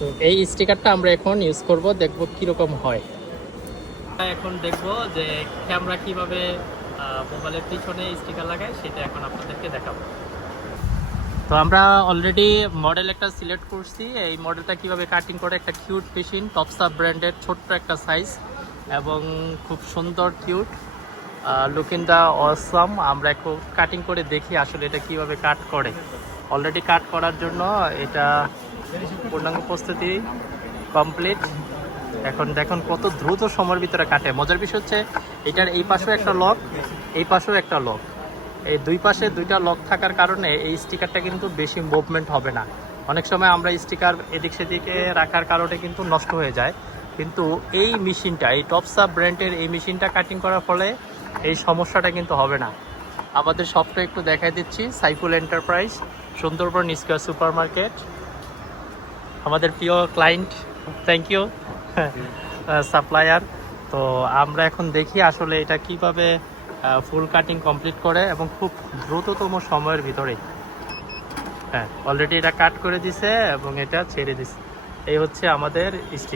তো এই স্টিকারটা আমরা এখন ইউজ করব, দেখব কিরকম হয়। এখন দেখব যে ক্যামেরা কিভাবে মোবাইলের পিছনে স্টিকার লাগায়, সেটা এখন আপনাদেরকে দেখাবো। তো আমরা অলরেডি মডেল একটা সিলেক্ট করছি। এই মডেলটা কিভাবে কাটিং করে, একটা কিউট মেশিন, টপসা ব্র্যান্ডের ছোট্ট একটা সাইজ এবং খুব সুন্দর কিউট লুকিং দা অসাম। আমরা একটু কাটিং করে দেখি আসলে এটা কিভাবে কাট করে। অলরেডি কাট করার জন্য এটা পূর্ণাঙ্গ প্রস্তুতি কমপ্লিট। এখন দেখুন কত দ্রুত সময়ের ভিতরে কাটে। মজার বিষয় হচ্ছে এটার এই পাশেও একটা লক, এই পাশেও একটা লক। এই দুই পাশে দুইটা লক থাকার কারণে এই স্টিকারটা কিন্তু বেশি মুভমেন্ট হবে না। অনেক সময় আমরা স্টিকার এদিক সেদিকে রাখার কারণে কিন্তু নষ্ট হয়ে যায়, কিন্তু এই মেশিনটা, এই টপসা ব্র্যান্ডের এই মেশিনটা কাটিং করার ফলে এই সমস্যাটা কিন্তু হবে না। আমাদের শপটা একটু দেখাই দিচ্ছি, Saiful enterprise, Sundarban square super market, আমাদের প্রিয় ক্লায়েন্ট। Thank you supplier. তো আমরা এখন দেখি আসলে এটা কিভাবে ফুল কাটিং কমপ্লিট করে এবং খুব দ্রুততম সময়ের ভিতরেই। হ্যাঁ, অলরেডি এটা কাট করে দিছে এবং এটা ছেড়ে দিছে। এই হচ্ছে আমাদের স্টিক।